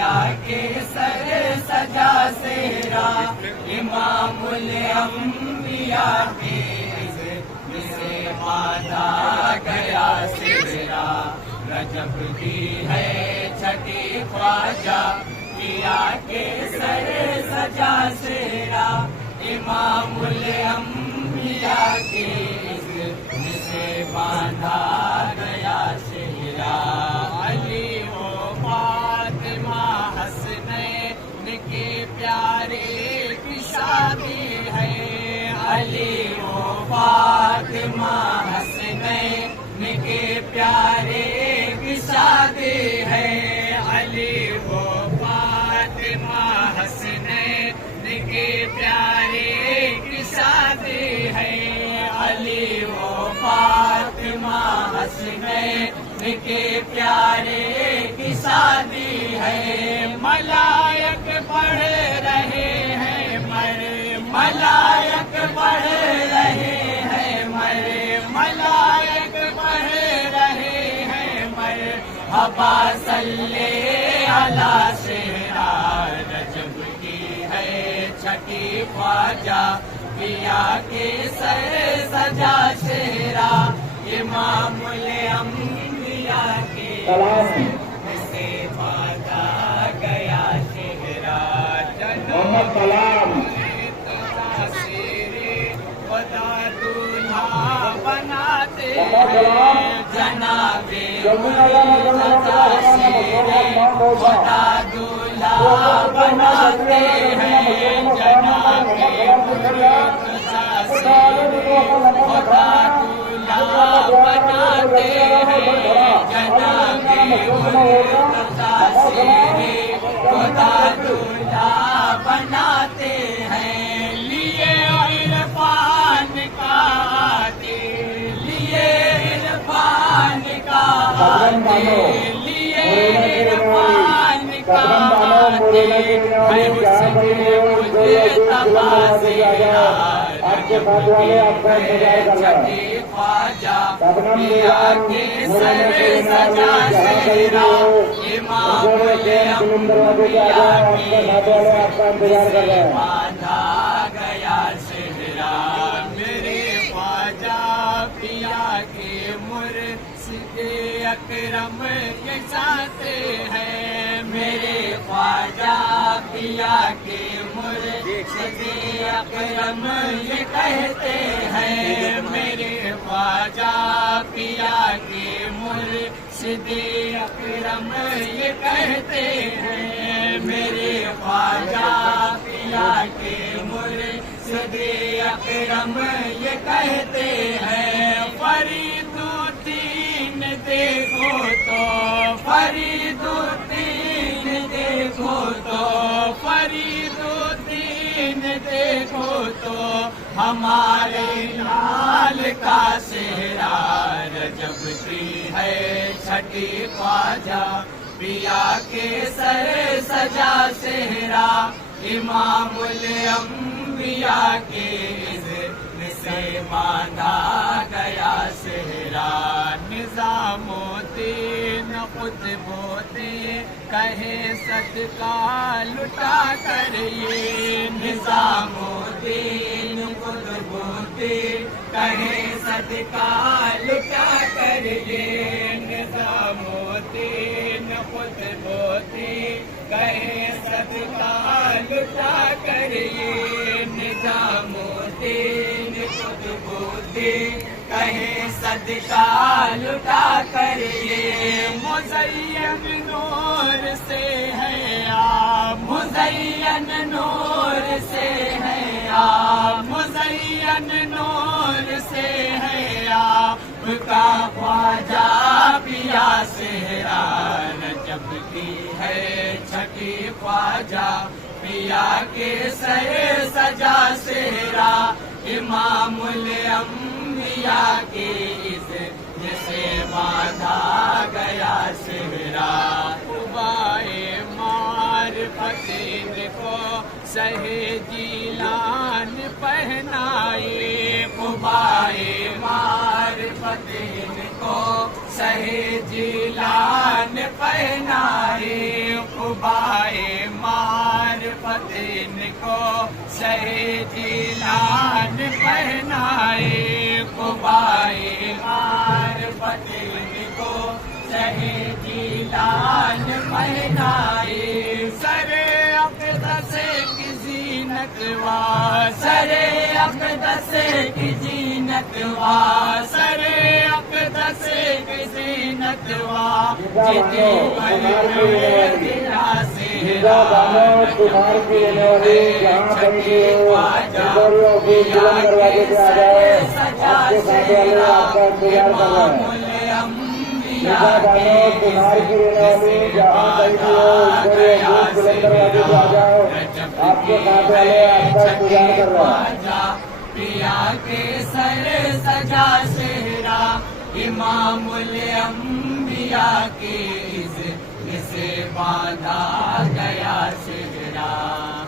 پیا کے سر سجا سہرا امام الانبیاء کے عزم سے باندھا گیا سہرا رجب کی ہے چھٹی خواجہ پیا کے سر سجا سہرا امام الانبیاء کے عزم سے باندھا گیا سہرا علی و فاطمہ حسنین کے پیارے کی شادی ہے علی و فاطمہ حسنین کے پیارے کی شادی ہے علی و فاطمہ حسنین کے پیارے کی شادی ہے علی و فاطمہ حسنین کے پیارے کی شادی ہے ملائک پڑھ رہے ہیں ملائک پڑھ رہے ہیں ملائک پڑھ رہے ہیں مرحبا صلی علی سہرا رجب کی ہے چھٹی خواجہ پیا کے سر سجا سہرا امام الانبیاء کے سے باندھا گیا سہرا محمد کلام خدا دولہا بناتے ہیں جناب خدا دولہا بناتے ہیں جناب خدا دولہا بناتے ہیں جناب خدا دولہا بناتے ہیں لیے عرفان کا آتے لیے عرفان کا آتے لیے عرفان کا آتے ہے حسن مجھے تبازیرا چھٹی خواجہ پیا کے سر سجا سہرا امام الانبیاء کے باندھا گیا سہرا میرے خواجہ پیا کے مرشد اکرم کے ساتھ ہیں میرے خواجہ پیا کے مرشد اکرم یہ کہتے ہیں میرے خواجہ پیا کے مرشد اکرم یہ کہتے ہیں میرے خواجہ پیا کے مرشد اکرم یہ کہتے ہیں فریدالدین دیکھو تو فریدالدین دیکھو تو فریدالدین دیکھو تو ہمارے لال کا سہرا رجب کی ہے چھٹی خواجہ پیا کے سر سجا سہرا امام الانبیاء کے عزم سے باندھا گیا سہرا نظام الدین قطب الدین کہے صدقہ لٹا کر یہ نظام الدین قطب الدین کہے صدقہ لٹا کر یہ نظام الدین قطب الدین کہے صدقہ لٹا کر یہ نظام الدین قطب الدین کہے صدقہ لٹا کر یہ مزین نور سے ہے آپ مزین نور سے ہے آپ مزین نور سے ہے آپ کا خواجہ پیا سہرا رجب کی ہے چھٹی خواجہ پیا کے سر سجا سہرا امام الانبیاء کے عزم سے باندھا گیا سہرا قبائے معرفت کو سہ جیلان پہنائے قبائے معرفت کو سہ جیلان پہنائے قبائے معرفت ان کو شہ جیلان پہنائے قبائے معرفت ان کو شہ جیلان پہنائے سر اقدس کی زینت وا سر اقدس کی زینت وا سر اقدس کی زینت وا جتنی پیا کے سر سجا چہرہ امام الانبیاء کے اسے باندھا گیا چہرہ